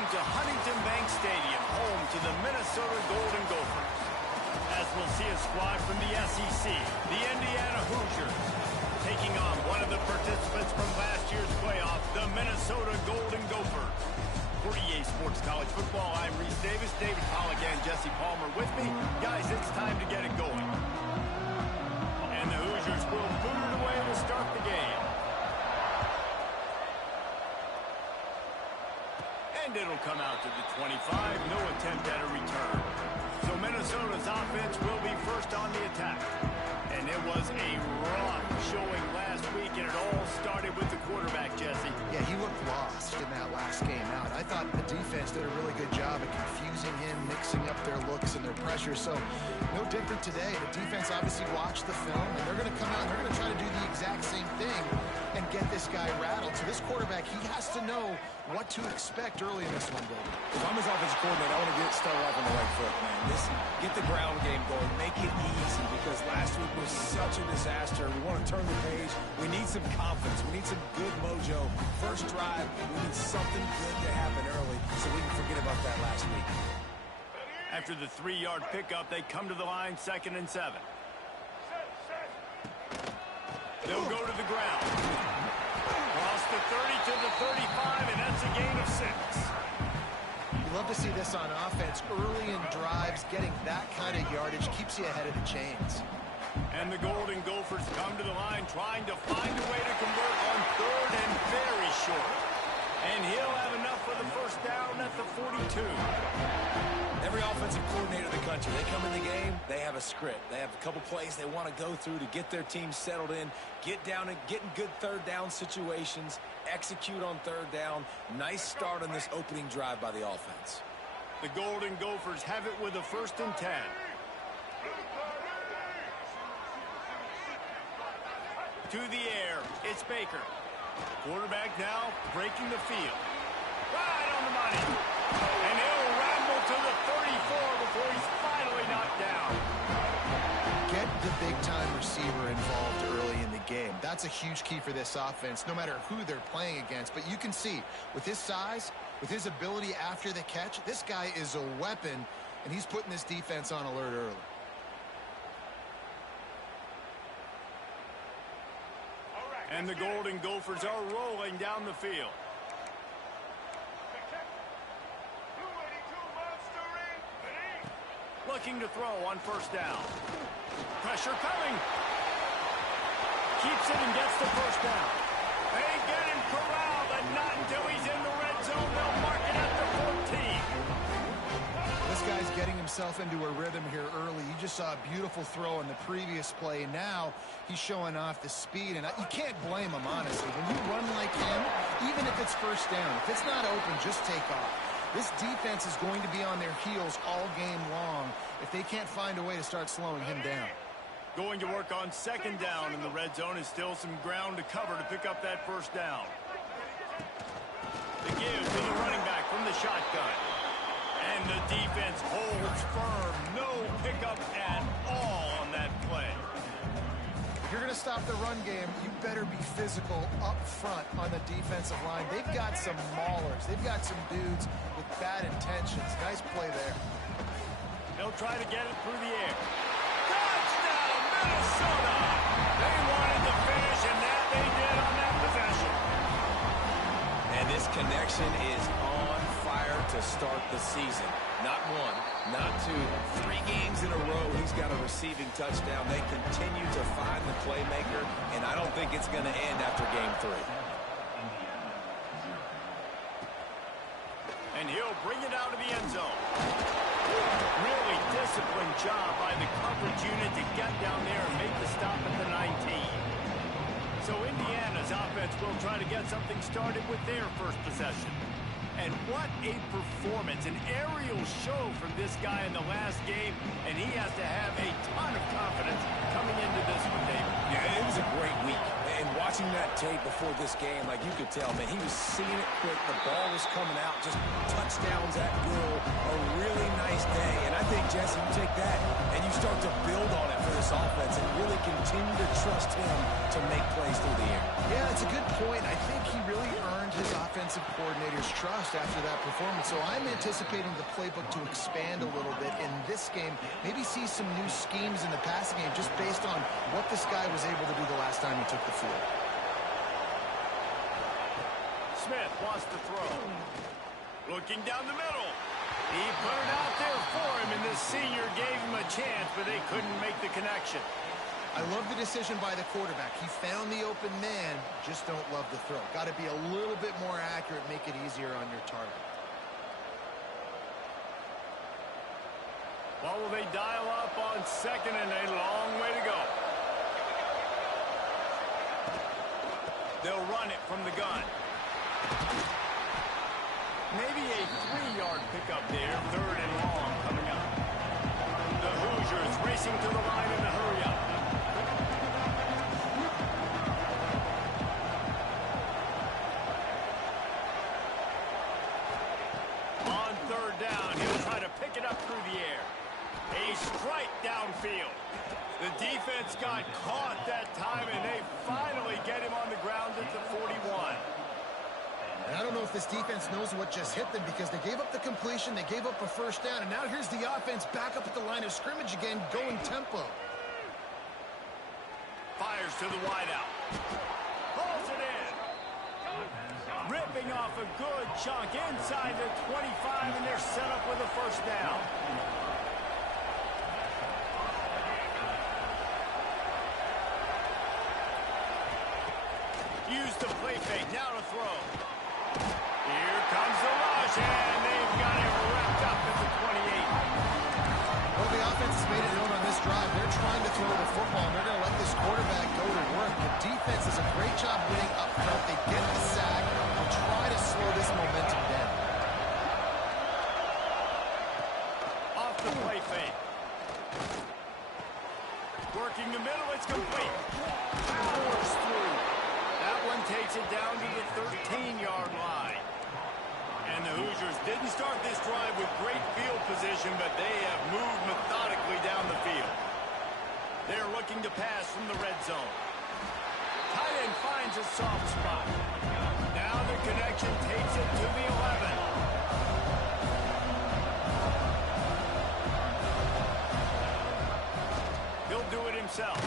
Welcome to Huntington Bank Stadium, home to the Minnesota Golden Gophers. As we'll see a squad from the SEC, the Indiana Hoosiers, taking on one of the participants from last year's playoff, the Minnesota Golden Gophers. For EA Sports College Football, I'm Reese Davis, David Pollack, and Jesse Palmer with me. Guys, it's time to get it going. And the Hoosiers will boot it away to start the game. And it'll come out to the 25, no attempt at a return. So Minnesota's offense will be first on the attack. And it was a rough showing last week, and it all started with the quarterback, Jesse. Yeah, he looked lost in that last game out. I thought the defense did a really good job at confusing him, mixing up their looks and their pressure. So no different today. The defense obviously watched the film, and they're going to come out and they're going to try to do the exact same thing and get this guy rattled. So this quarterback, he has to know what to expect early in this one, David. If I'm his offensive coordinator, I want to get started off on the right foot, man. Get the ground game going. Make it easy, because last week was such a disaster. We want to turn the page. We need some confidence. We need some good mojo. First drive, we need something good to happen early so we can forget about that last week. After the 3-yard pickup, they come to the line, 2nd and 7. They'll go to the ground. Cross the 30 to the 35, and that's a gain of 6. You love to see this on offense. Early in drives, getting that kind of yardage keeps you ahead of the chains. And the Golden Gophers come to the line trying to find a way to convert on 3rd and very short. And he'll have enough for the first down at the 42. Every offensive coordinator in the country, they come in the game, they have a script. They have a couple plays they want to go through to get their team settled in, get down and get in good 3rd down situations, execute on 3rd down. Nice start on this opening drive by the offense. The Golden Gophers have it with a 1st and 10. To the air, it's Baker. Quarterback now breaking the field. Right on the money. And he'll ramble to the 34 before he's finally knocked down. Get the big-time receiver involved early in the game. That's a huge key for this offense, no matter who they're playing against. But you can see, with his size, with his ability after the catch, this guy is a weapon, and he's putting this defense on alert early. And the Golden Gophers are rolling down the field. Looking to throw on 1st down. Pressure coming. Keeps it and gets the 1st down. They get him corralled, but not until he's in the red zone. They'll mark it at the 14. This guy's getting himself into a rhythm here early. You just saw a beautiful throw in the previous play. Now he's showing off the speed, and you can't blame him, honestly. When you run like him, even if it's 1st down, if it's not open, just take off. This defense is going to be on their heels all game long if they can't find a way to start slowing him down. Going to work on 2nd down in the red zone. Is still some ground to cover to pick up that 1st down. The give to the running back from the shotgun. And the defense holds firm. No pickup at all on that play. If you're going to stop the run game, you better be physical up front on the defensive line. They've got some maulers. They've got some dudes with bad intentions. Nice play there. They'll try to get it through the air. Touchdown, Minnesota! They wanted the finish, and that they did on that possession. And this connection is on fire to start the season. Not 1, not 2, 3 games in a row he's got a receiving touchdown. They continue to find the playmaker, and I don't think it's going to end after game 3. And he'll bring it out of the end zone. Really disciplined job by the coverage unit to get down there and make the stop at the 19. So Indiana's offense will try to get something started with their first possession. And what a performance, an aerial show from this guy in the last game, and he has to have a ton of confidence coming into this one, David. Yeah, it was a great week, and Watching that tape before this game, like you could tell, man, he was seeing it quick. The ball was coming out, just touchdowns at will. A really nice day. And I think, Jesse, you take that and you start to build on it for this offense and really continue to trust him to make plays through the air. Yeah, it's a good point. I think he really earned his offensive coordinator's trust after that performance. So I'm anticipating the playbook to expand a little bit in this game. Maybe see some new schemes in the passing game just based on what this guy was able to do the last time he took the field. Smith wants to throw. Looking down the middle. He put it out there for him, and the senior gave him a chance, but they couldn't make the connection. I love the decision by the quarterback. He found the open man, just don't love the throw. Got to be a little bit more accurate, make it easier on your target. Well, will they dial up on second and a long way to go? They'll run it from the gun. Maybe a 3-yard pickup there, third and long coming up. The Hoosiers racing to the line in a hurry up. On third down, he'll try to pick it up through the air. A strike downfield. The defense got caught that time, and they finally get him on the ground at the 41. And I don't know if this defense knows what just hit them because they gave up the completion, they gave up a first down, and now here's the offense back up at the line of scrimmage again, going tempo. Fires to the wideout. Pulls it in. Ripping off a good chunk inside the 25, and they're set up with a first down. Use the play fake, now to throw. Here comes the rush, and they've got it wrapped up at the 28. Well, the offense has made it known on this drive. They're trying to throw the football, and they're going to let this quarterback go to work. The defense does a great job winning up front. They get the sack and try to slow this momentum down. Off the play fake. Working the middle, it's complete. Powers through. That one takes it down to the 13-yard line. And the Hoosiers didn't start this drive with great field position, but they have moved methodically down the field. They're looking to pass from the red zone. Tight end finds a soft spot. Now the connection takes it to the 11. He'll do it himself.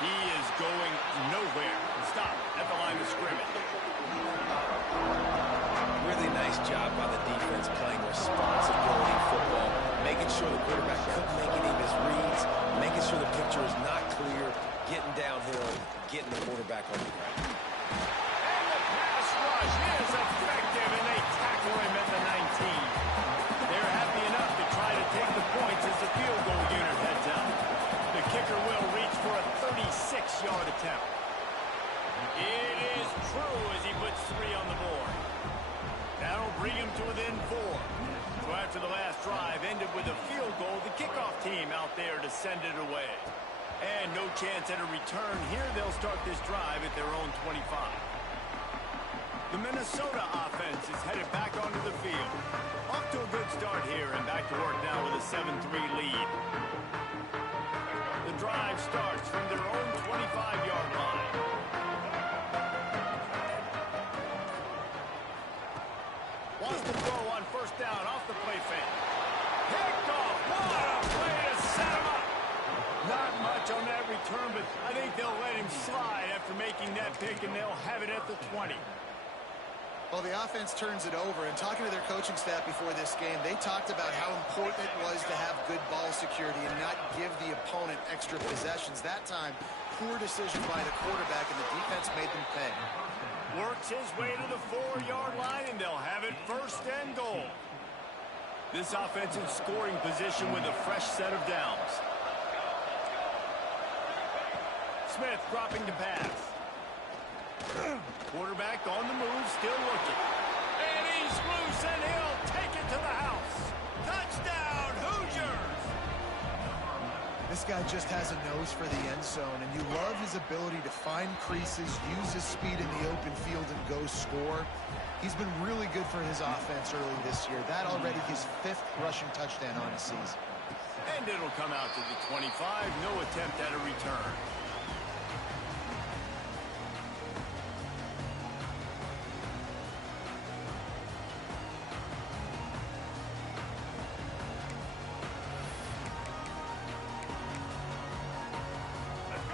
He is going nowhere. Stop at the line of scrimmage. Really nice job by the defense playing responsibility football, making sure the quarterback couldn't make any of his reads, making sure the picture is not clear, getting downhill, getting the quarterback on the ground. And the pass rush is effective, and they tackle him at the 19. They're happy enough to try to take the points as the field goal unit heads out. The kicker will reach for a 36-yard attempt. It is true as he puts 3 on the board. That'll bring him to within 4. So after the last drive ended with a field goal, the kickoff team out there to send it away. And no chance at a return here. They'll start this drive at their own 25. The Minnesota offense is headed back onto the field. Off to a good start here and back to work now with a 7-3 lead. The drive starts from their own 25-yard line. Wants to throw on first down off the play fake. Picked off. What a play to set him up. Not much on that return, but I think they'll let him slide after making that pick, and they'll have it at the 20. Well, the offense turns it over, and talking to their coaching staff before this game, they talked about how important it was to have good ball security and not give the opponent extra possessions. That time, poor decision by the quarterback, and the defense made them pay. Works his way to the 4-yard line, and they'll have it first and goal. This offense in scoring position with a fresh set of downs. Smith dropping to pass. Quarterback on the move, still looking. And he's loose, and he'll take it to the house. Touchdown, Hoosiers! This guy just has a nose for the end zone, and you love his ability to find creases, use his speed in the open field, and go score. He's been really good for his offense early this year. That already his 5th rushing touchdown on the season. And it'll come out to the 25. No attempt at a return.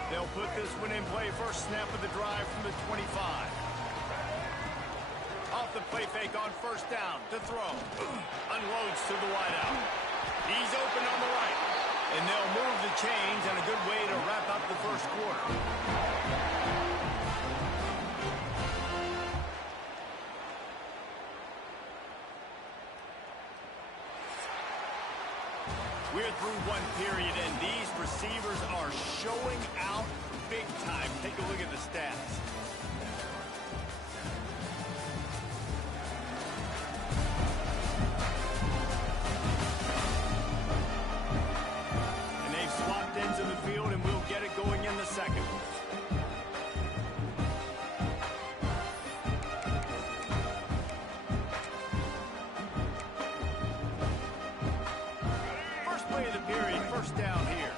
They'll put this one in play. First snap of the drive from the 25. Off the play fake on first down to throw. Unloads to the wideout. He's open on the right. And they'll move the chains, and a good way to wrap up the first quarter. We're through one period, and these receivers are showing out big time. Take a look at the stats. And they've swapped ends of the field, and we'll get it going in the second. First down here.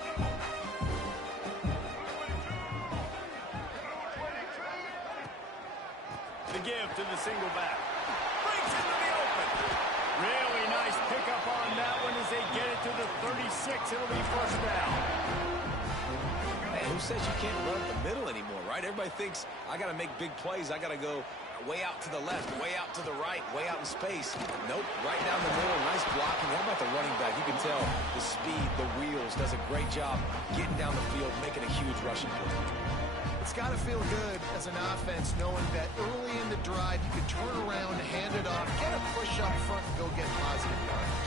The give to the single back. Breaks into the open. Really nice pickup on that one as they get it to the 36. It'll be first down. Man, who says you can't run up the middle anymore, right? Everybody thinks I got to make big plays. I got to go way out to the left, way out to the right, way out in space. Nope, right down the middle, nice blocking. How about the running back? You can tell the speed, the wheels, does a great job getting down the field, making a huge rushing play. It's got to feel good as an offense knowing that early in the drive you can turn around, hand it off, get a push up front, and go get positive yardage.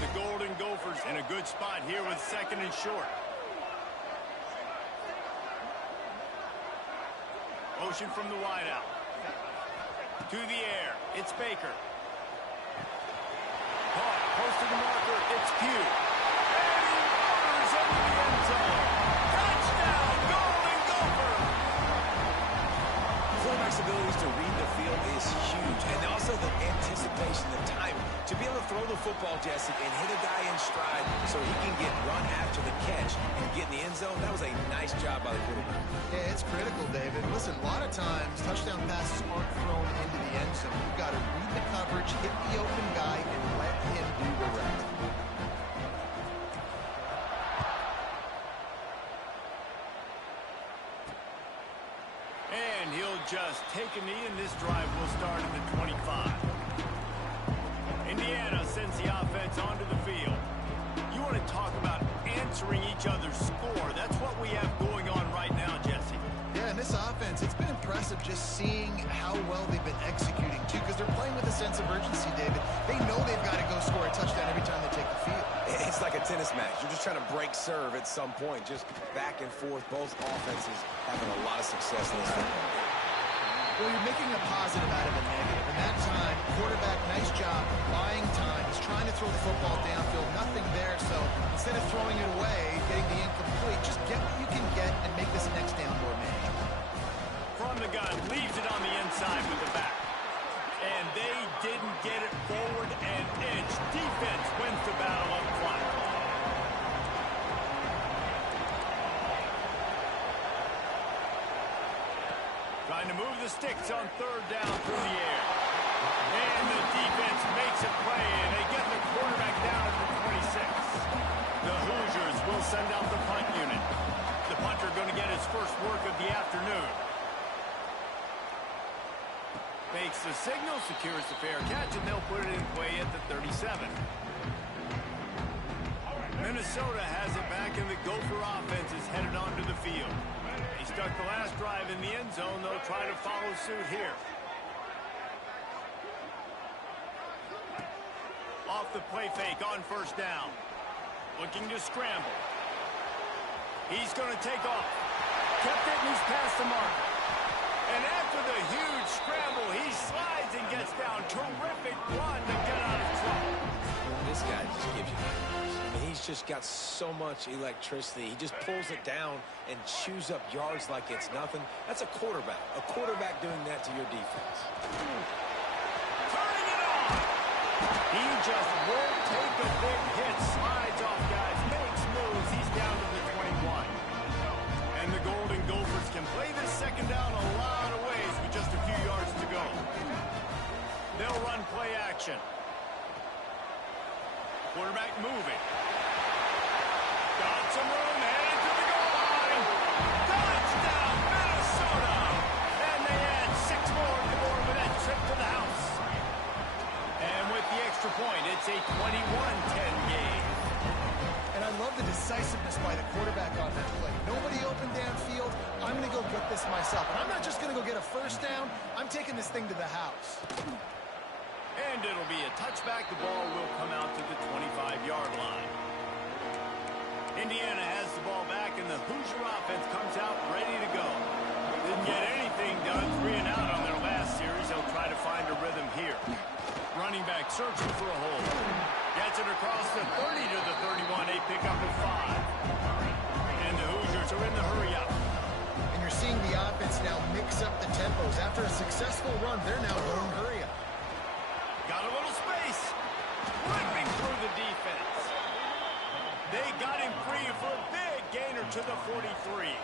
The Golden Gophers in a good spot here with second and short. Motion from the wideout. To the air, it's Baker. Caught, close to the marker, it's Pugh. And he roars into the end zone. Touchdown, Golden Gopher! Quarterback's abilities to read the field is huge, and also the anticipation, the time to be able to throw the football, Jesse, and hit a guy in stride so he can get run after the catch and get in the end zone. That was a nice job by the quarterback. Yeah, it's critical, David. Listen, a lot of times touchdown passes aren't thrown into the end zone. You've got to read the coverage, hit the open guy, and let him do the rest. And he'll just take a knee, and this drive will start at the 25. Indiana sends the offense onto the field. You want to talk about answering each other's score. That's what we have going on right now, Jesse. Yeah, and this offense, it's been impressive just seeing how well they've been executing, too, because they're playing with a sense of urgency, David. They know they've got to go score a touchdown every time they take the field. It's like a tennis match. You're just trying to break serve at some point, just back and forth. Both offenses having a lot of success in this game. Well, you're making a positive out of a negative. And that time, quarterback, nice job, buying time. He's trying to throw the football downfield. Nothing there, so instead of throwing it away, getting the incomplete, just get what you can get and make this next down more manageable. From the gun, leaves it on the inside with the back. And they didn't get it forward an inch. Defense wins the battle up front. Trying to move the sticks on third down through the air. And the defense makes a play, and they get the quarterback down at the 26. The Hoosiers will send out the punt unit. The punter going to get his first work of the afternoon. Makes the signal, secures the fair catch, and they'll put it in play at the 37. Minnesota has it back, and the Gopher offense is headed onto the field. They start the last drive in the end zone. They'll try to follow suit here. Off the play fake on first down. Looking to scramble. He's going to take off. Kept it, and he's past the mark. And after the huge scramble, he slides and gets down. Terrific run to get out of trouble. This guy just gives you nightmares. I mean, he's just got so much electricity. He just pulls it down and chews up yards like it's nothing. That's a quarterback. A quarterback doing that to your defense. Turning it on. He just won't take a big hit. Slides off guys, makes moves. He's down to the 21. And the Golden Gophers can play this second down a lot of ways with just a few yards to go. They'll run play action. Quarterback moving. Got some room, headed to the goal line. Touchdown, Minnesota! And they add 6 more to the board with that trip to the house. And with the extra point, it's a 21-10 game. And I love the decisiveness by the quarterback on that play. Nobody open downfield. I'm going to go get this myself. And I'm not just going to go get a first down. I'm taking this thing to the house. And it'll be a touchback. The ball will come out to the 25-yard line. Indiana has the ball back, and the Hoosier offense comes out ready to go. Didn't get anything done 3 and out on their last series. They'll try to find a rhythm here. Running back searching for a hole. Gets it across the 30 to the 31. A pickup of 5. And the Hoosiers are in the hurry-up. And you're seeing the offense now mix up the tempos. After a successful run, they're now going hurry-up. Got a little space. Ripping through the defense. They got him free for a big gainer to the 43.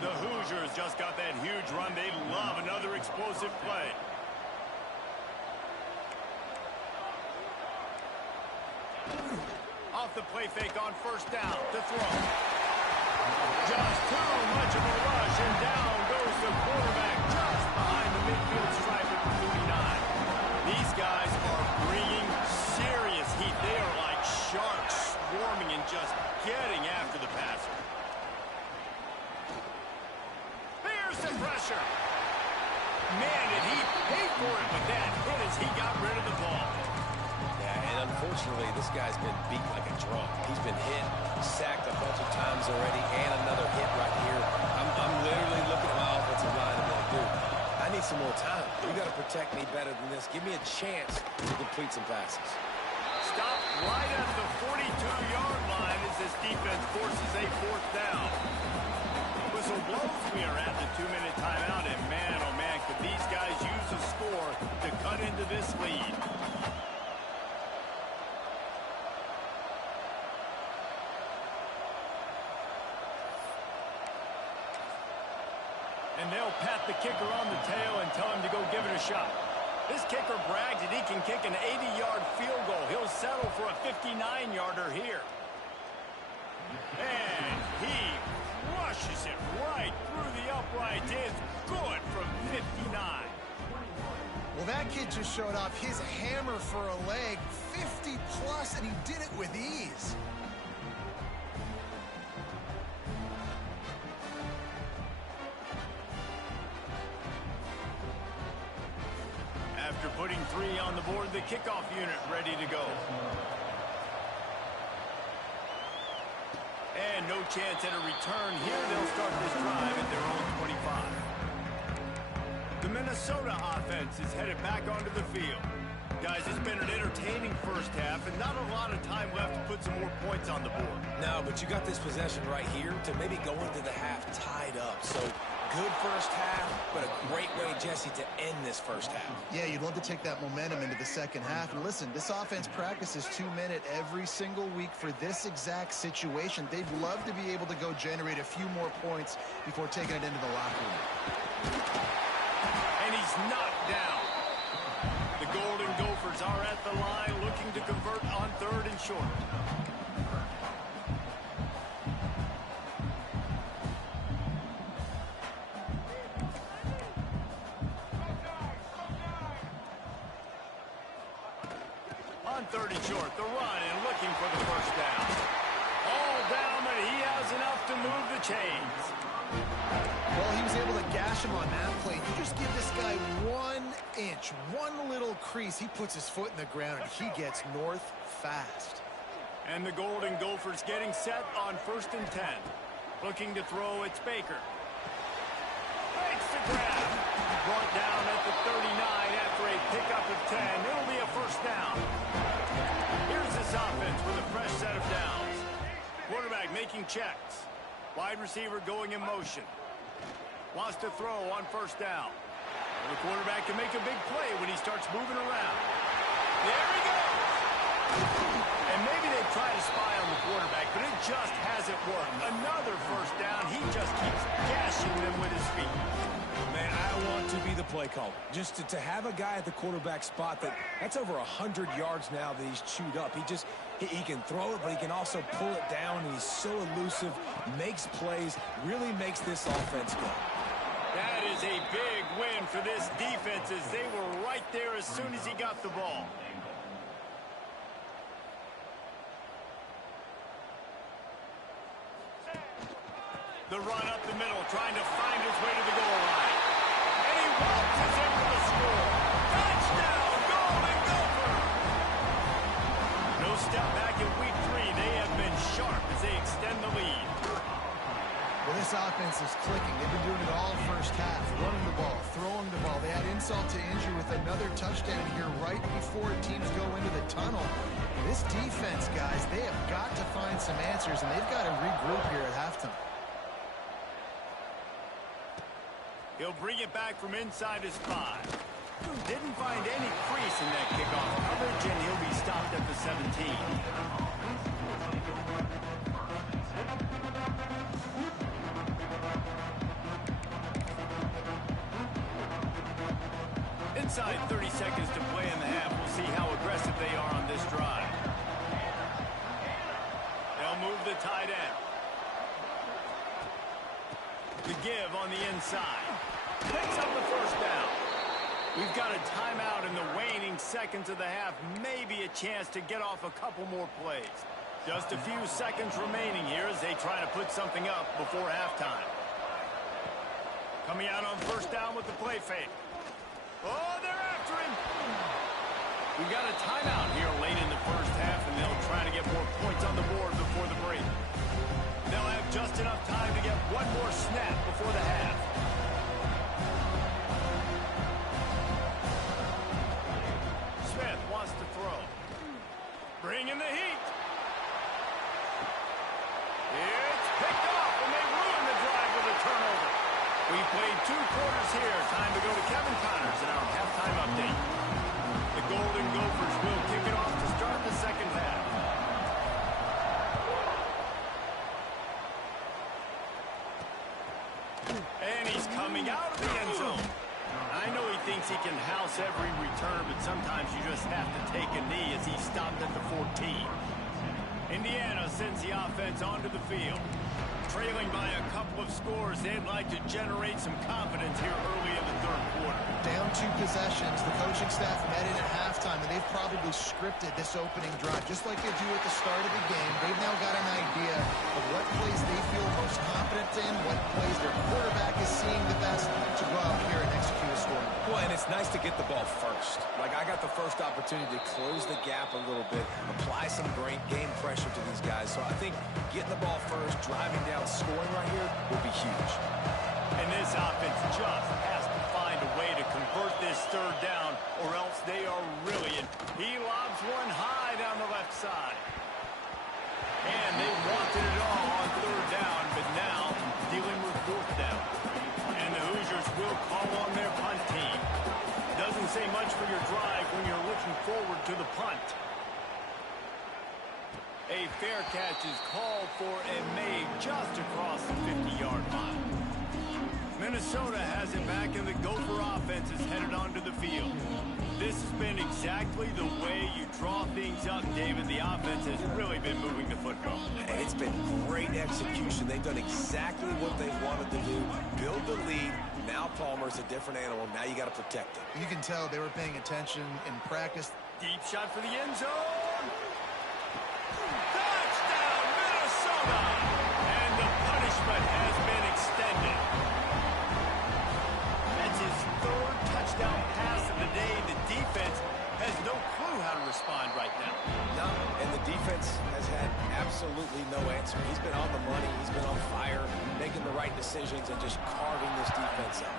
The Hoosiers just got that huge run. They love another explosive play. Off the play fake on first down to throw. Just too much of a rush, and down goes the quarterback just behind the midfield stripe at the 39. These guys are bringing serious heat. They are like sharks swarming and just getting after the passer. Here's the pressure. Man, did he pay for it with that hit as he got rid of the ball. Yeah, and unfortunately, this guy's been beat like a drum. He's been hit, sacked a bunch of times already, and another hit right here. I'm literally looking at my offensive line and be like, dude, I need some more time. You got to protect me better than this. Give me a chance to complete some passes. Stop right at the 42-yard line as this defense forces a 4th down. Whistle blows. We are at the 2-minute timeout, and man, oh man, could these guys use a score to cut into this lead. And they'll pat the kicker on the tail and tell him to go give it a shot. This kicker brags that he can kick an 80-yard field goal. He'll settle for a 59-yarder here. And he rushes it right through the uprights. It's good from 59. Well, that kid just showed off his hammer for a leg, 50-plus, and he did it with ease. After putting 3 on the board, the kickoff unit ready to go. And no chance at a return here. They'll start this drive at their own 25. The Minnesota offense is headed back onto the field. Guys, it's been an entertaining first half and not a lot of time left to put some more points on the board. No, but you got this possession right here to maybe go into the half tied up. So good first half, but a great way, Jesse, to end this first half. Yeah, you'd love to take that momentum into the second half. And listen, this offense practices 2-minute every single week for this exact situation. They'd love to be able to go generate a few more points before taking it into the locker room. And he's knocked down. The Golden Gophers are at the line looking to convert on 3rd and short. On 3rd and short, the run and looking for the first down. All down, but he has enough to move the chains. Well, he was able to gash him on that play. You just give this guy 1 inch, one little crease. He puts his foot in the ground, and he gets north fast. And the Golden Gophers getting set on 1st and 10. Looking to throw, it's Baker. Makes the grab. Brought down at the 39 after a pickup of 10. It'll be a first down. this offense with a fresh set of downs. Quarterback making checks. Wide receiver going in motion. Wants to throw on first down. Well, the quarterback can make a big play when he starts moving around. There he goes. And maybe they try to spy on the quarterback, but it just hasn't worked. Another first down. He just keeps gashing them with his feet. Man, I want to be the play caller. Just to have a guy at the quarterback spot that's over 100 yards now that he's chewed up. He can throw it, but he can also pull it down, and he's so elusive, makes plays, really makes this offense go. That is a big win for this defense as they were right there as soon as he got the ball. The run up the middle, trying to find his way to the goal line. And he waltzes in for the score. Touchdown, Golden Gopher! No step back in week 3. They have been sharp as they extend the lead. Well, this offense is clicking. They've been doing it all first half. Running the ball, throwing the ball. They had insult to injury with another touchdown here right before teams go into the tunnel. This defense, guys, they have got to find some answers, and they've got to regroup here at halftime. He'll bring it back from inside his 5. Didn't find any crease in that kickoff coverage, and he'll be stopped at the 17. Inside 30 seconds to play in the half. We'll see how aggressive they are on this drive. They'll move the tight end. The give on the inside. Picks up the first down. We've got a timeout in the waning seconds of the half. Maybe a chance to get off a couple more plays. Just a few seconds remaining here as they try to put something up before halftime. Coming out on first down with the play fake. Oh, they're after him. We've got a timeout here late in the first half, and they'll try to get more points on the board before the break. They'll have just enough time to get one more snap before the half. Smith wants to throw. Bring in the heat. It's picked off, and they ruin the drive with a turnover. We played 2 quarters here. Time to go to Kevin Connors in our halftime update. The Golden Gophers will kick it off to start the second half. And he's coming out of the end zone. I know he thinks he can house every return, but sometimes you just have to take a knee as he stopped at the 14. Indiana sends the offense onto the field. Trailing by a couple of scores, they'd like to generate some confidence here early in the third quarter. Down 2 possessions, the coaching staff met in at halftime, and they've probably scripted this opening drive. Just like they do at the start of the game, they've now got an idea of what plays they feel most confident in, what plays their quarterback is seeing the best to go out here and execute a score. Well, and it's nice to get the ball first. Like, I got the first opportunity to close the gap a little bit, apply some great game pressure to these guys. So I think getting the ball first, driving down, scoring right here will be huge. And this offense just has to find a way to convert this third down, or else they are really in. He lobs one high down the left side. And they wanted it all on third down, but now dealing with fourth down. And the Hoosiers will call on their punt team. Doesn't say much for your drive when you're looking forward to the punt. A fair catch is called for and made just across the 50-yard line. Minnesota has it back, and the Gopher offense is headed onto the field. This has been exactly the way you draw things up, David. The offense has really been moving the football. And it's been great execution. They've done exactly what they wanted to do. Build the lead. Now Palmer's a different animal. Now you got to protect it. You can tell they were paying attention in practice. Deep shot for the end zone. Touchdown, Minnesota! And the punishment has been extended. That's his 3rd touchdown pass of the day. The defense has no clue how to respond right now. No, and the defense has had absolutely no answer. He's been on the money. He's been on fire, making the right decisions and just carving this defense up.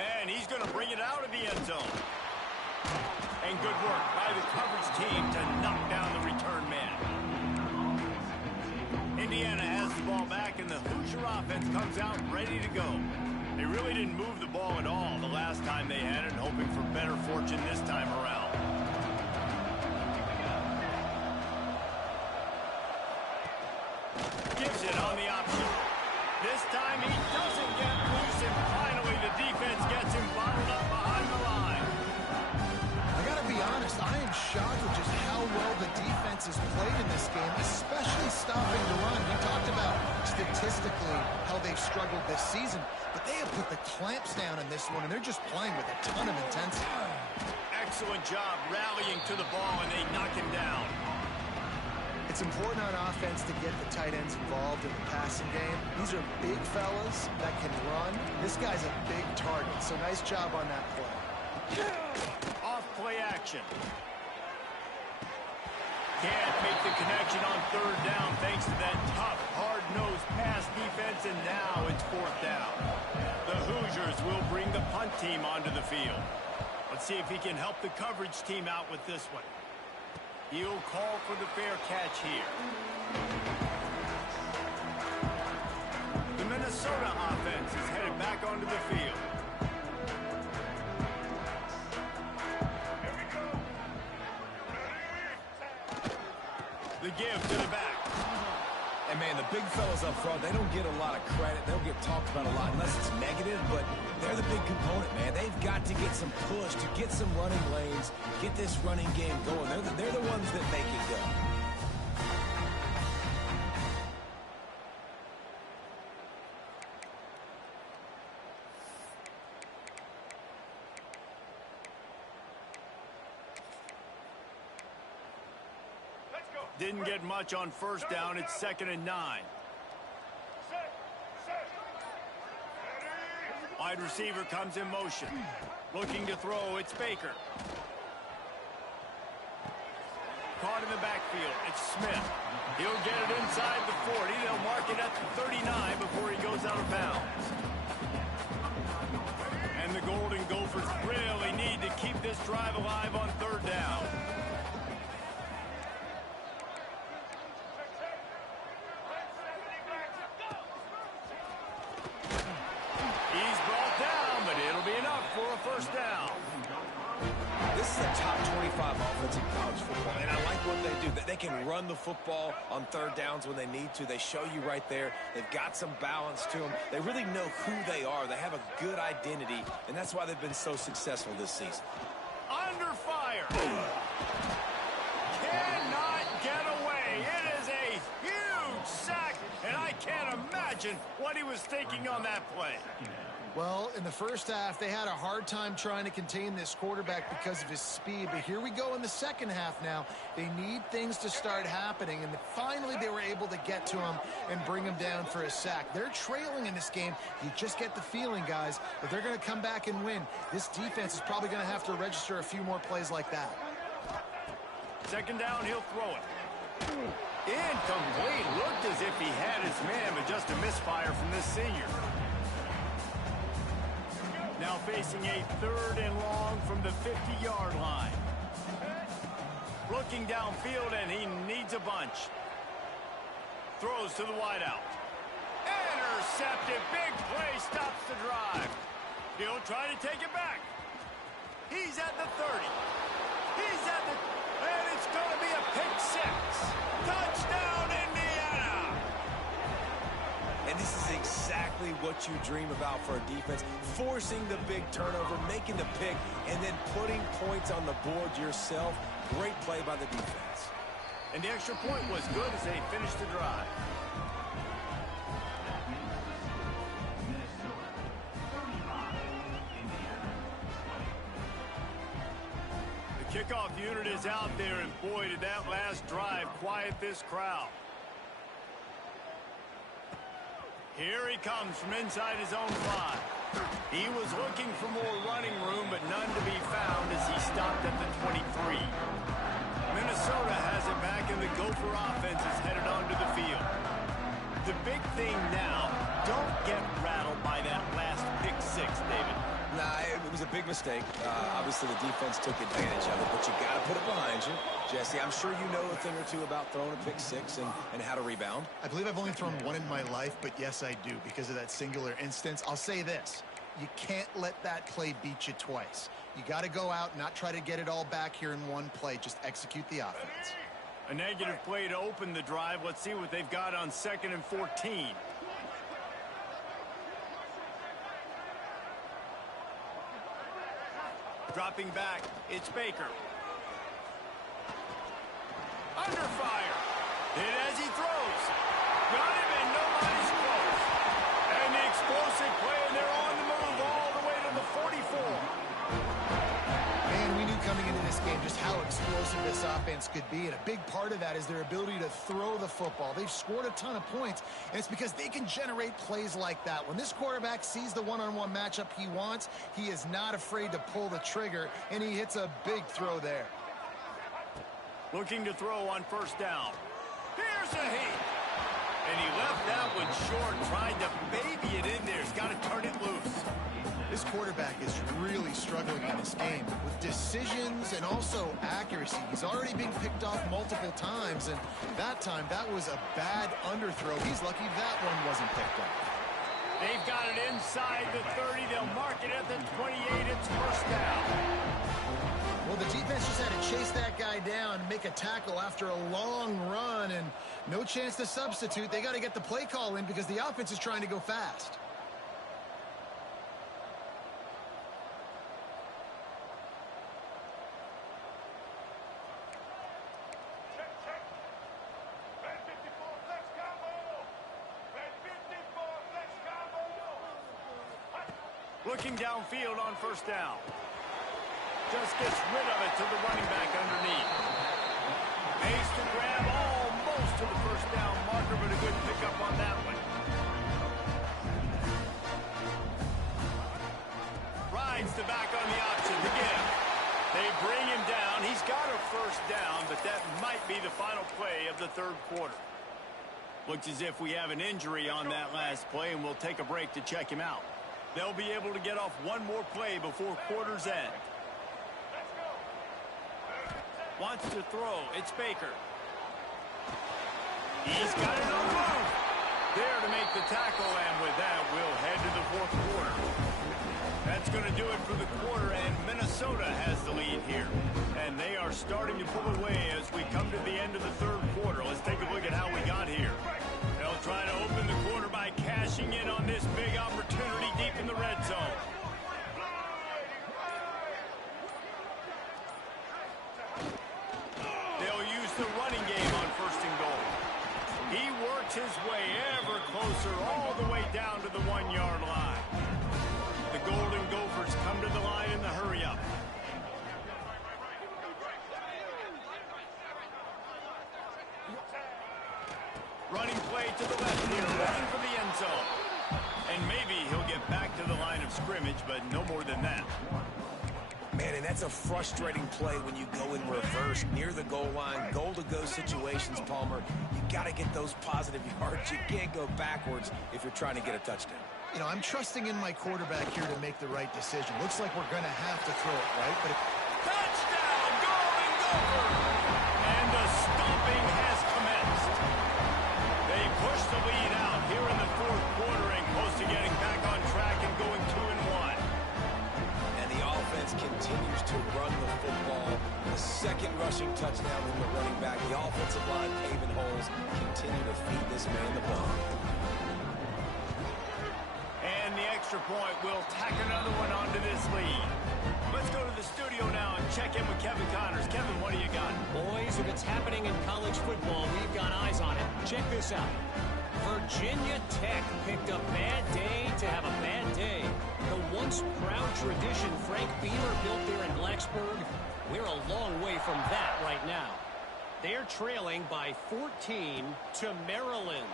And he's going to bring it out of the end zone. And good work by the coverage team to knock down the return man. Indiana has the ball back, and the Hoosier offense comes out ready to go. They really didn't move the ball at all the last time they had it, hoping for better fortune this time around. Gives it on the option. This time he doesn't get loose, and finally the defense gets him bottled up behind the line. I gotta be honest, I am shocked at just how well the defense has played in this game, especially stopping the run. We talked about statistically how they've struggled this season, but they have put the clamps down in this one, and they're just playing with a ton of intensity. Excellent job rallying to the ball, and they knock him down. It's important on offense to get the tight ends involved in the passing game. These are big fellas that can run. This guy's a big target, so nice job on that play. Off play action. Can't make the connection on third down thanks to that tough, hard-nosed pass defense, and now it's fourth down. The Hoosiers will bring the punt team onto the field. Let's see if he can help the coverage team out with this one. He'll call for the fair catch here. The Minnesota offense is headed back onto the field. The give to the back. And, man, the big fellas up front, they don't get a lot of credit. They don't get talked about a lot unless it's negative, but they're the big component, man. They've got to get some push, to get some running lanes, get this running game going. They're the ones that make it go. Didn't get much on first down. It's 2nd and 9. Wide receiver comes in motion. Looking to throw. It's Baker. Caught in the backfield. It's Smith. He'll get it inside the 40. They'll mark it at the 39 before he goes out of bounds. And the Golden Gophers really need to keep this drive alive on third down. First down. This is a top 25 offense in college football, and I like what they do. They can run the football on third downs when they need to. They show you right there. They've got some balance to them. They really know who they are. They have a good identity, and that's why they've been so successful this season. Under fire. Cannot get away. It is a huge sack, and I can't imagine what he was thinking on that play. Well, in the first half, they had a hard time trying to contain this quarterback because of his speed. But here we go in the second half now. They need things to start happening. And finally, they were able to get to him and bring him down for a sack. They're trailing in this game. You just get the feeling, guys, that they're going to come back and win. This defense is probably going to have to register a few more plays like that. Second down, he'll throw it. Incomplete. Looked as if he had his man, but just a misfire from this senior. Now facing a 3rd and long from the 50-yard line. Looking downfield, and he needs a bunch. Throws to the wideout. Intercepted. Big play stops the drive. He'll try to take it back. He's at the 30. He's at the... And it's going to be a pick 6. Touchdown, Indiana! And this is exactly what you dream about for a defense. Forcing the big turnover, making the pick, and then putting points on the board yourself. Great play by the defense. And the extra point was good as they finished the drive. The kickoff unit is out there, and boy, did that last drive quiet this crowd. Here he comes from inside his own 5. He was looking for more running room, but none to be found as he stopped at the 23. Minnesota has it back, and the Gopher offense is headed onto the field. The big thing now, don't get rattled by that last pick 6, David. Nah, it was a big mistake. Obviously, the defense took advantage of it, but you got to put it behind you. Jesse, I'm sure you know a thing or two about throwing a pick six and how to rebound. I believe I've only thrown one in my life, but yes, I do because of that singular instance. I'll say this. You can't let that play beat you twice. You got to go out, not try to get it all back here in one play. Just execute the offense. A negative play to open the drive. Let's see what they've got on 2nd and 14. Dropping back, it's Baker. Under fire. Hit as he throws. Got him and nobody's close. And the explosive play, and they're on the move all the way to the 44. Man, we knew coming into this game just how explosive this offense could be, and a big part of that is their ability to throw the football. They've scored a ton of points, and it's because they can generate plays like that. When this quarterback sees the one-on-one matchup he wants, he is not afraid to pull the trigger, and he hits a big throw there. Looking to throw on 1st down. Here's a heat. And he left that one short, trying to baby it in there. He's got to turn it loose. This quarterback is really struggling in this game with decisions and also accuracy. He's already been picked off multiple times, and that time, that was a bad underthrow. He's lucky that one wasn't picked up. They've got it inside the 30. They'll mark it at the 28. It's 1st down. Well, the defense just had to chase that guy down, make a tackle after a long run, and no chance to substitute. They got to get the play call in because the offense is trying to go fast. Looking downfield on 1st down. Just gets rid of it to the running back underneath. Makes the grab almost to the 1st down marker, but a good pickup on that one. Rides the back on the option to get him. They bring him down. He's got a 1st down, but that might be the final play of the 3rd quarter. Looks as if we have an injury on that last play, and we'll take a break to check him out. They'll be able to get off one more play before quarter's end. Wants to throw. It's Baker. He's got it on the move. There to make the tackle, and with that, we'll head to the 4th quarter. That's going to do it for the quarter, and Minnesota has the lead here. And they are starting to pull away as we come to the end of the 3rd quarter. Let's take a look at how we got here. They'll try to open the quarter by cashing in on this big opportunity deep in the red zone. They'll use the running game on 1st and goal. He works his way ever closer all the way down to the 1-yard line. The Golden Gophers come to the line in the hurry-up. Running play to the left here, running for the end zone. And maybe he'll get back to the line of scrimmage, but no more than that. Man, and that's a frustrating play when you go in reverse near the goal line. Goal-to-go situations, Palmer. You got to get those positive yards. You can't go backwards if you're trying to get a touchdown. You know, I'm trusting in my quarterback here to make the right decision. Looks like we're going to have to throw it, right? But touchdown, Golden Gophers! And the stomping has commenced. They push the lead out here in the 4th quarter and close to getting back on track and going 2-1. And the offense continues to run the football. The 2nd rushing touchdown from the running back. The offensive line paving holes. Continue to feed this man the ball. And the extra point will tack another one onto this lead. Let's go to the studio now and check in with Kevin Connors. Kevin, what do you got? Boys, if it's happening in college football, we've got eyes on it. Check this out. Virginia Tech picked a bad day to have a bad day. The once proud tradition Frank Beamer built there in Blacksburg, we're a long way from that right now. They're trailing by 14 to Maryland.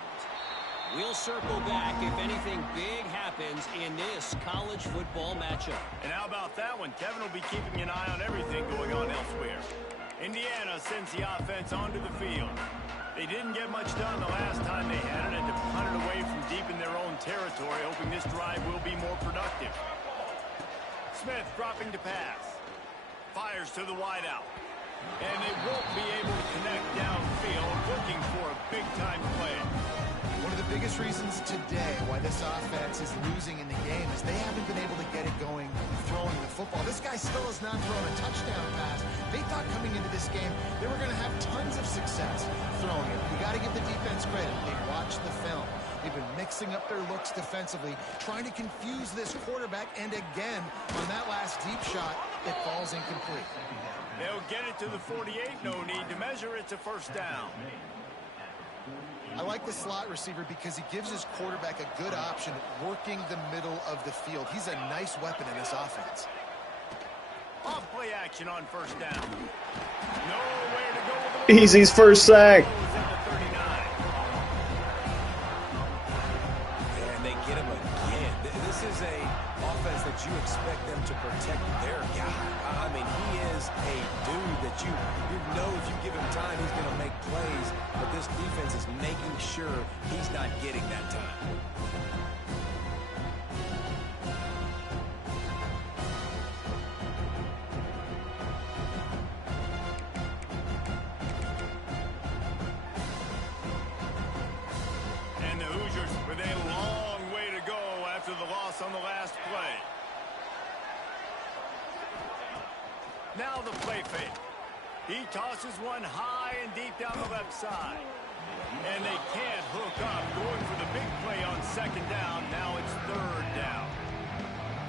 We'll circle back if anything big happens in this college football matchup. And how about that one? Kevin will be keeping an eye on everything going on elsewhere. Indiana sends the offense onto the field. They didn't get much done the last time they had it, and to punt it away from deep in their own territory, hoping this drive will be more productive. Smith dropping to pass. Fires to the wideout. And they won't be able to connect downfield, looking for a big-time play. One of the biggest reasons today why this offense is losing in the game is they haven't been able to get it going throwing the football. This guy still has not thrown a touchdown pass. They thought coming into this game they were going to have tons of success throwing it. You got to give the defense credit. They watched the film. They've been mixing up their looks defensively, trying to confuse this quarterback, and again, on that last deep shot, it falls incomplete. They'll get it to the 48. No need to measure. It's a first down. I like the slot receiver because he gives his quarterback a good option working the middle of the field. He's a nice weapon in this offense. Off play action on first down. Nowhere to go with the Easy's first sack. And they get him again. This is a offense that you expect them to protect their guy. I mean, he is a dude that you know if you give him time, he's going to make plays. But this defense is making sure he's not getting that time. And the Hoosiers with a long way to go after the loss on the last play. Now the play fake. He tosses one high and deep down the left side. And they can't hook up, going for the big play on second down. Now it's third down.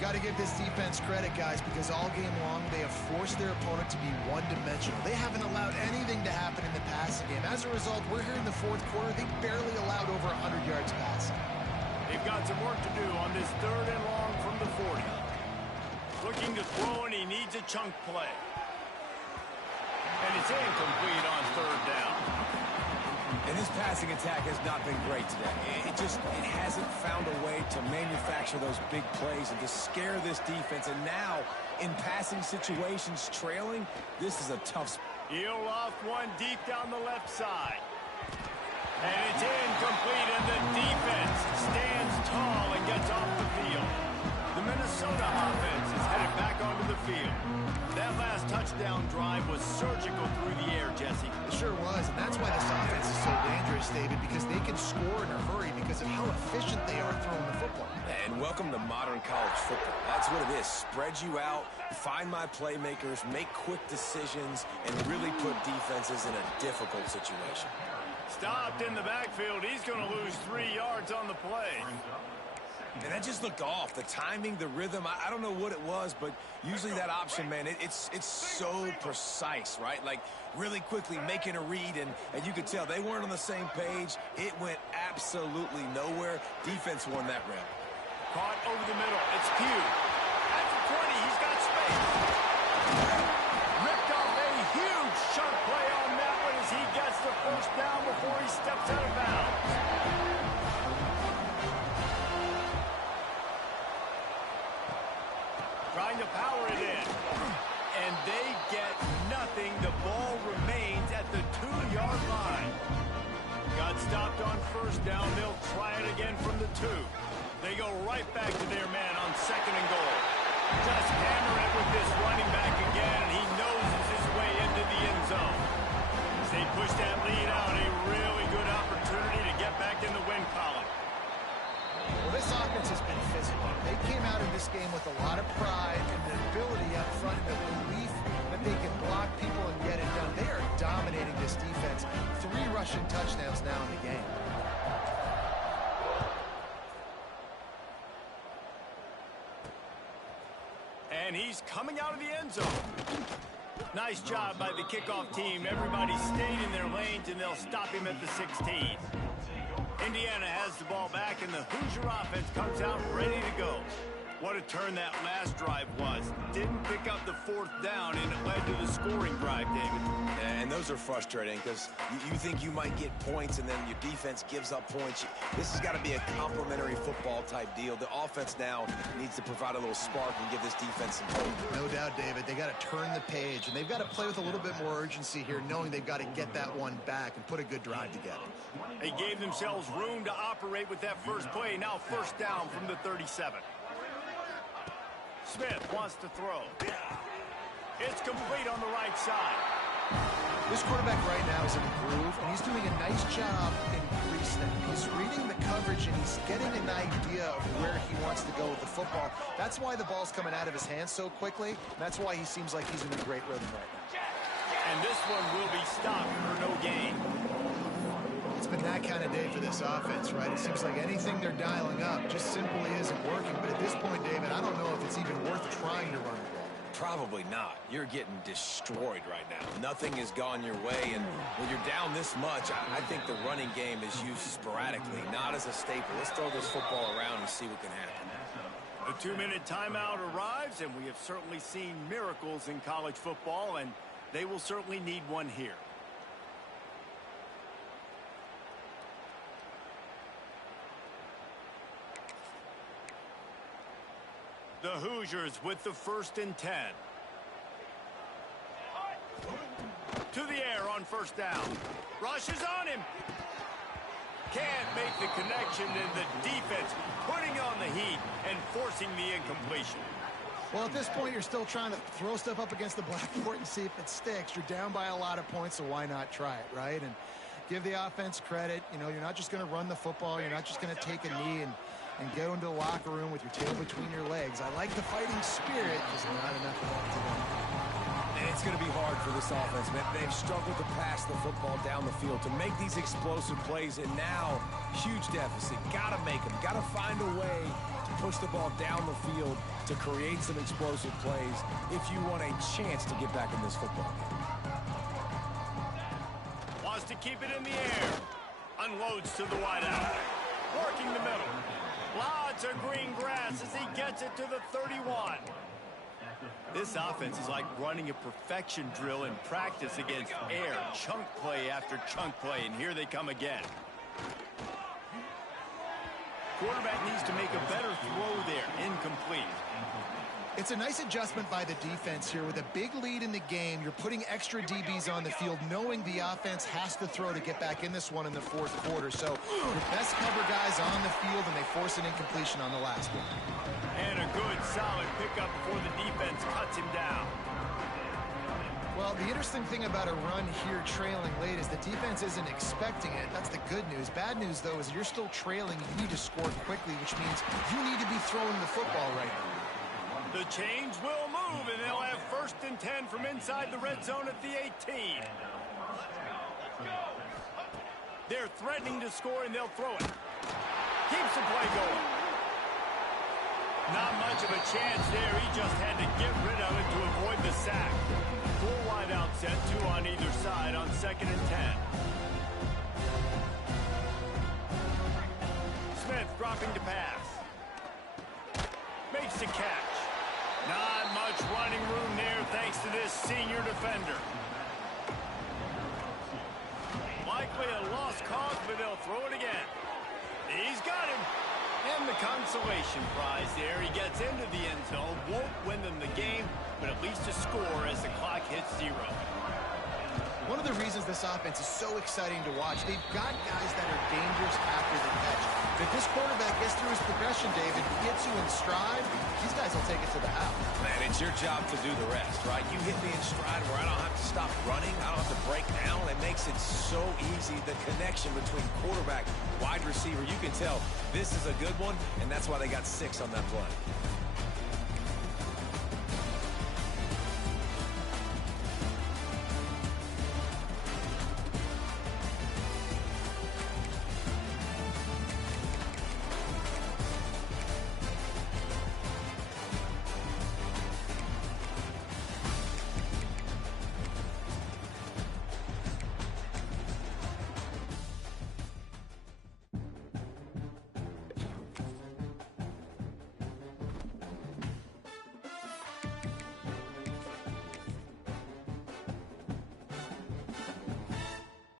Got to give this defense credit, guys, because all game long they have forced their opponent to be one-dimensional. They haven't allowed anything to happen in the passing game. As a result, we're here in the fourth quarter. They barely allowed over 100 yards passing. They've got some work to do on this third and long from the 40. Looking to throw, and he needs a chunk play. And it's incomplete on third down. And this passing attack has not been great today. It hasn't found a way to manufacture those big plays and to scare this defense. And now, in passing situations, trailing, this is a tough spot. He'll loft one deep down the left side. And it's incomplete, and the defense stands tall and gets off the field. The Minnesota offense is headed back onto the field. That last touchdown drive was surgical through the air, Jesse. It sure was, and that's why this offense is so dangerous, David, because they can score in a hurry because of how efficient they are throwing the football. And welcome to modern college football. That's what it is. Spread you out, find my playmakers, make quick decisions, and really put defenses in a difficult situation. Stopped in the backfield. He's going to lose 3 yards on the play. And that just looked off. The timing, the rhythm, I don't know what it was, but usually that option, man, it's so precise, right? Like really quickly making a read, and you could tell they weren't on the same page. It went absolutely nowhere. Defense won that round. Caught over the middle. It's Pugh. At the 20, he's got space. Ripped off a huge chunk play on that one as he gets the first down before he steps out of bounds. Trying to power it in. And they get nothing. The ball remains at the 2-yard line. Got stopped on first down. They'll try it again from the 2. They go right back to their man on second and goal. Just hammer it with this running back again, and he noses his way into the end zone. As they push that lead out, a really good opportunity to get back in the win column. Well, this offense has been physical. They came out in this game with a lot of pride and the ability up front and the belief that they can block people and get it done. They are dominating this defense. 3 rushing touchdowns now in the game. And he's coming out of the end zone. Nice job by the kickoff team. Everybody stayed in their lanes, and they'll stop him at the 16. Indiana has the ball back, and the Hoosier offense comes out ready to go. What a turn that last drive was. Didn't pick up the 4th down, and it led to the scoring drive, David. And those are frustrating because you think you might get points and then your defense gives up points. This has got to be a complementary football type deal. The offense now needs to provide a little spark and give this defense some hope. No doubt, David. They got to turn the page, and they've got to play with a little bit more urgency here, knowing they've got to get that one back and put a good drive together. They gave themselves room to operate with that first play. Now first down from the 37. Smith wants to throw. It's complete on the right side. This quarterback right now is in a groove, and he's doing a nice job in pre-snap. He's reading the coverage, and he's getting an idea of where he wants to go with the football. That's why the ball's coming out of his hands so quickly, and that's why he seems like he's in a great rhythm right now. And this one will be stopped for no gain. It's been that kind of day for this offense, right? It seems like anything they're dialing up just simply isn't working. But at this point, David, I don't know if it's even worth trying to run the ball. Probably not. You're getting destroyed right now. Nothing has gone your way, and when you're down this much, I think the running game is used sporadically, not as a staple. Let's throw this football around and see what can happen. The 2-minute timeout arrives, and we have certainly seen miracles in college football, and they will certainly need one here. The Hoosiers with the 1st and 10. To the air on 1st down. Rushes on him. Can't make the connection, and the defense putting on the heat and forcing the incompletion. Well, at this point, you're still trying to throw stuff up against the blackboard and see if it sticks. You're down by a lot of points, so why not try it, right? And give the offense credit. You know, you're not just going to run the football. You're not just going to take a knee and go into the locker room with your tail between your legs. I like the fighting spirit. There's not enough of that today. And it's going to be hard for this offense, man. They've struggled to pass the football down the field to make these explosive plays, and now, huge deficit. Got to make them. Got to find a way to push the ball down the field to create some explosive plays if you want a chance to get back in this football game. Wants to keep it in the air. Unloads to the wideout. Working the middle. Lots of green grass as he gets it to the 31. This offense is like running a perfection drill in practice against air. Chunk play after chunk play, and here they come again. Quarterback needs to make a better throw there. Incomplete. It's a nice adjustment by the defense here. With a big lead in the game, you're putting extra DBs on the field, knowing the offense has to throw to get back in this one in the 4th quarter. So your best cover guys on the field, and they force an incompletion on the last one. And a good, solid pickup before the defense cuts him down. Well, the interesting thing about a run here trailing late is the defense isn't expecting it. That's the good news. Bad news, though, is you're still trailing. You need to score quickly, which means you need to be throwing the football right now. The change will move, and they'll have 1st and 10 from inside the red zone at the 18. They're threatening to score, and they'll throw it. Keeps the play going. Not much of a chance there. He just had to get rid of it to avoid the sack. Full wide out set, 2 on either side on 2nd and 10. Smith dropping to pass. Makes the catch. Not much running room there thanks to this senior defender. Likely a lost cause, but they'll throw it again. He's got him. And the consolation prize there. He gets into the end zone. Won't win them the game, but at least a score as the clock hits 0. One of the reasons this offense is so exciting to watch, they've got guys that are dangerous after the catch. If this quarterback gets through his progression, David, gets you in stride, these guys will take it to the house. Man, it's your job to do the rest, right? You hit me in stride where I don't have to stop running. I don't have to break down. It makes it so easy. The connection between quarterback, wide receiver, you can tell this is a good one, and that's why they got 6 on that play.